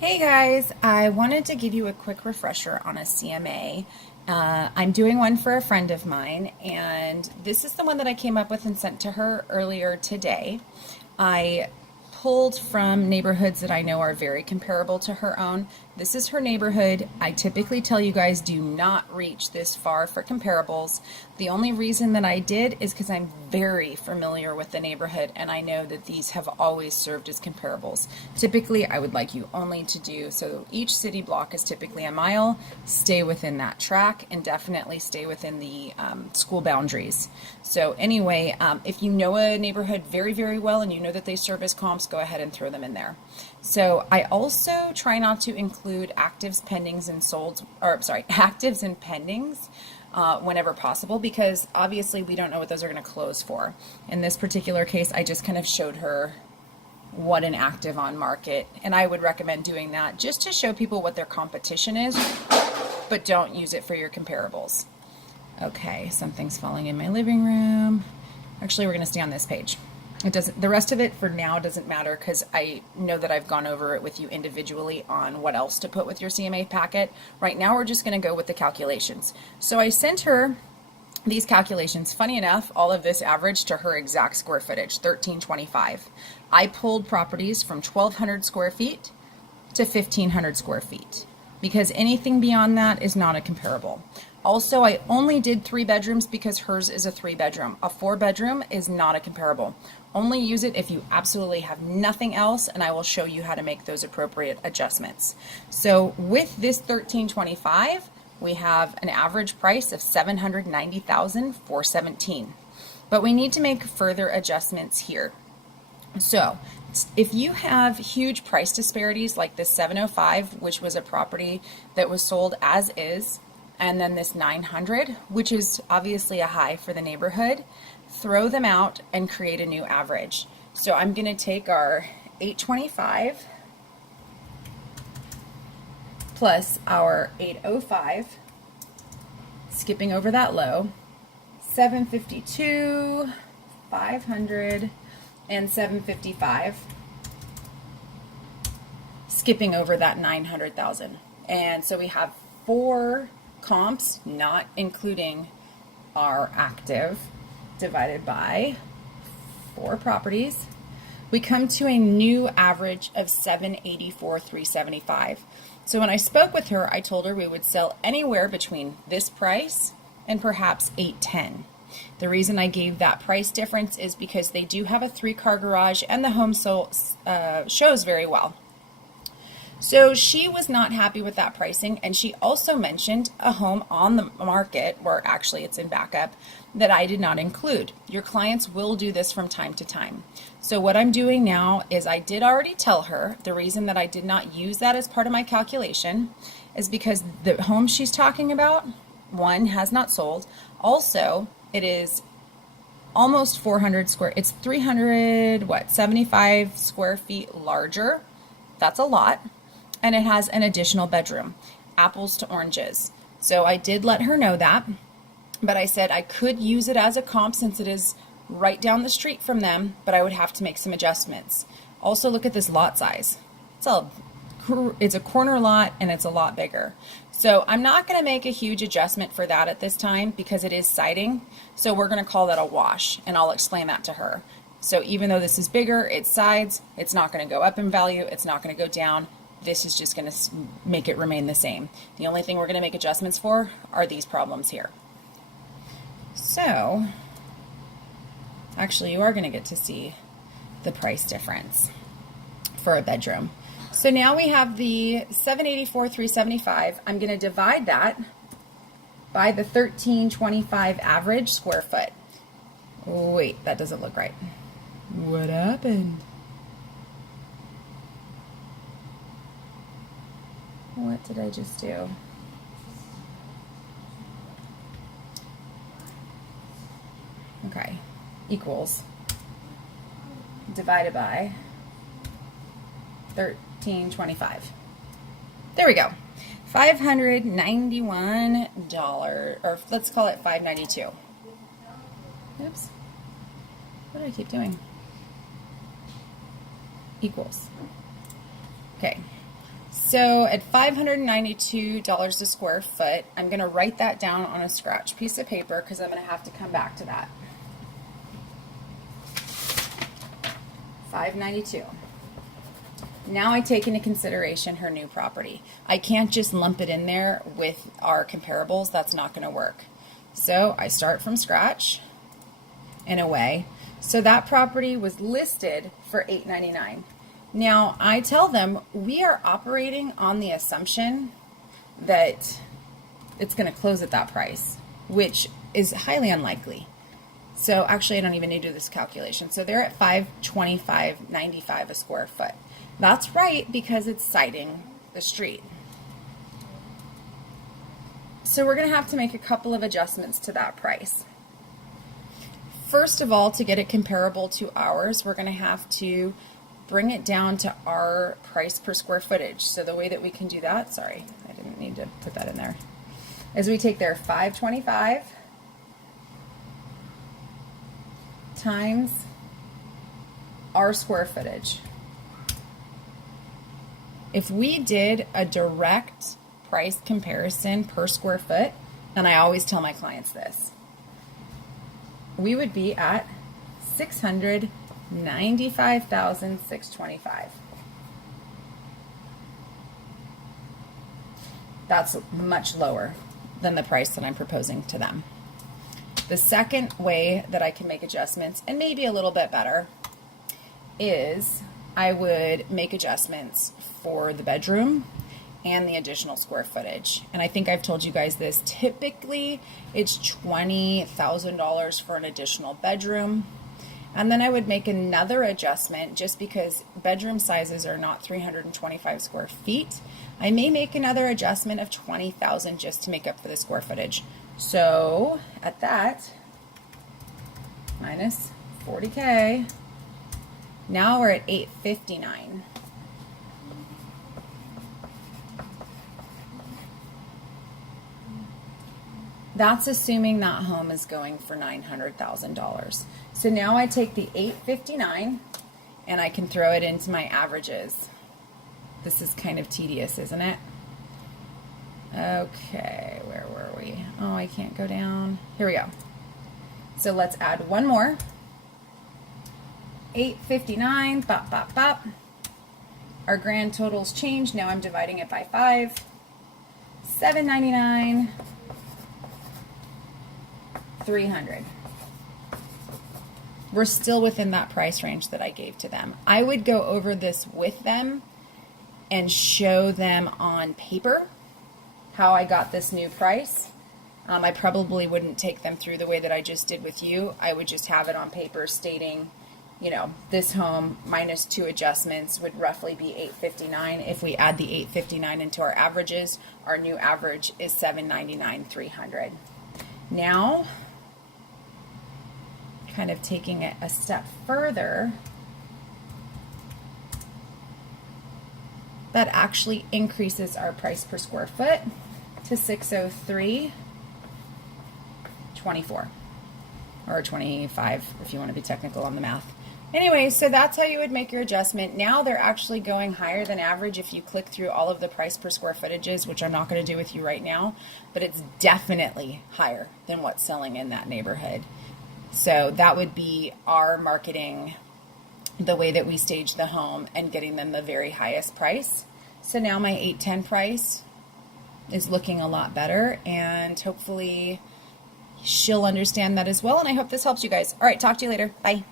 Hey guys, I wanted to give you a quick refresher on a CMA. I'm doing one for a friend of mine, and this is the one that I came up with and sent to her earlier today. I pulled from neighborhoods that I know are very comparable to her own. This is her neighborhood. I typically tell you guys do not reach this far for comparables. The only reason that I did is because I'm very familiar with the neighborhood and I know that these have always served as comparables. Typically, I would like you only to do so each city block is typically a mile. Stay within that track and definitely stay within the school boundaries. So anyway, if you know a neighborhood very, very well and you know that they serve as comps, go ahead and throw them in there. So I also try not to include actives, pendings, and solds, or sorry, actives and pendings whenever possible, because obviously we don't know what those are going to close for. In this particular case, I just kind of showed her what an active on market, and I would recommend doing that just to show people what their competition is, but don't use it for your comparables. Okay, something's falling in my living room. Actually, we're going to stay on this page. It doesn't. The rest of it for now doesn't matter because I know that I've gone over it with you individually on what else to put with your CMA packet. Right now, we're just going to go with the calculations. So I sent her these calculations. Funny enough, all of this averaged to her exact square footage, 1325. I pulled properties from 1,200 square feet to 1,500 square feet because anything beyond that is not a comparable. Also, I only did 3 bedrooms because hers is a 3-bedroom. A 4-bedroom is not a comparable. Only use it if you absolutely have nothing else, and I will show you how to make those appropriate adjustments. So with this 1325, we have an average price of $790,417. But we need to make further adjustments here. So if you have huge price disparities like this 705, which was a property that was sold as is, and then this 900, which is obviously a high for the neighborhood, throw them out and create a new average. So I'm going to take our 825 plus our 805, skipping over that low, 752, 500, and 755, skipping over that 900,000. And so we have 4 comps, not including our active, divided by 4 properties. We come to a new average of 784,375. So when I spoke with her, I told her we would sell anywhere between this price and perhaps 810. The reason I gave that price difference is because they do have a 3-car garage and the home shows very well. So she was not happy with that pricing, and she also mentioned a home on the market, or actually it's in backup, that I did not include. Your clients will do this from time to time. So what I'm doing now is I did already tell her the reason that I did not use that as part of my calculation is because the home she's talking about, one, has not sold. Also, it is almost 400 square, it's 375 square feet larger. That's a lot. And it has an additional bedroom, apples to oranges. So I did let her know that, but I said I could use it as a comp since it is right down the street from them, but I would have to make some adjustments. Also, look at this lot size. It's a corner lot and it's a lot bigger. So I'm not going to make a huge adjustment for that at this time because it is siding. So we're going to call that a wash, and I'll explain that to her. So even though this is bigger, it's sides, it's not going to go up in value, it's not going to go down. This is just going to make it remain the same. The only thing we're going to make adjustments for are these problems here. So, actually you are going to get to see the price difference for a bedroom. So now we have the 784,375. I'm going to divide that by the 1325 average square foot. Wait, that doesn't look right. What happened? What did I just do? Okay, equals divided by 1325. There we go. $591, or let's call it $592. Oops. What do I keep doing? Equals. Okay. So at $592 a square foot, I'm going to write that down on a scratch piece of paper because I'm going to have to come back to that. 592. Now I take into consideration her new property. I can't just lump it in there with our comparables. That's not going to work. So I start from scratch in a way. So that property was listed for $899. Now I tell them we are operating on the assumption that it's going to close at that price, which is highly unlikely. So actually I don't even need to do this calculation. So they're at $525.95 a square foot. That's right because it's citing the street. So we're going to have to make a couple of adjustments to that price. First of all, to get it comparable to ours, we're going to have to bring it down to our price per square footage. So the way that we can do that, sorry, I didn't need to put that in there, is we take their 525 times our square footage. If we did a direct price comparison per square foot, and I always tell my clients we would be at $695,625. That's much lower than the price that I'm proposing to them. The second way that I can make adjustments, and maybe a little bit better, is I would make adjustments for the bedroom and the additional square footage. And I think I've told you guys this. Typically, it's $20,000 for an additional bedroom. And then I would make another adjustment just because bedroom sizes are not 325 square feet. I may make another adjustment of $20,000 just to make up for the square footage. So at that, minus $40K, now we're at $859. That's assuming that home is going for $900,000. So now I take the $859 and I can throw it into my averages. This is kind of tedious, isn't it? Okay, where were we? Oh, I can't go down. Here we go. So let's add one more. $859, bop, bop, bop. Our grand totals change. Now I'm dividing it by 5. $799. $300. We're still within that price range that I gave to them. I would go over this with them and show them on paper how I got this new price. I probably wouldn't take them through the way that I just did with you. I would just have it on paper stating, you know, this home minus 2 adjustments would roughly be $859. If we add the $859 into our averages, our new average is $799, $300. Now, kind of taking it a step further, that actually increases our price per square foot to $603.24 or 25 if you want to be technical on the math. Anyway, so that's how you would make your adjustment. Now they're actually going higher than average if you click through all of the price per square footages, which I'm not going to do with you right now, but it's definitely higher than what's selling in that neighborhood. So that would be our marketing, the way that we stage the home and getting them the very highest price. So now my $810 price is looking a lot better, and hopefully she'll understand that as well. And I hope this helps you guys. All right, talk to you later. Bye.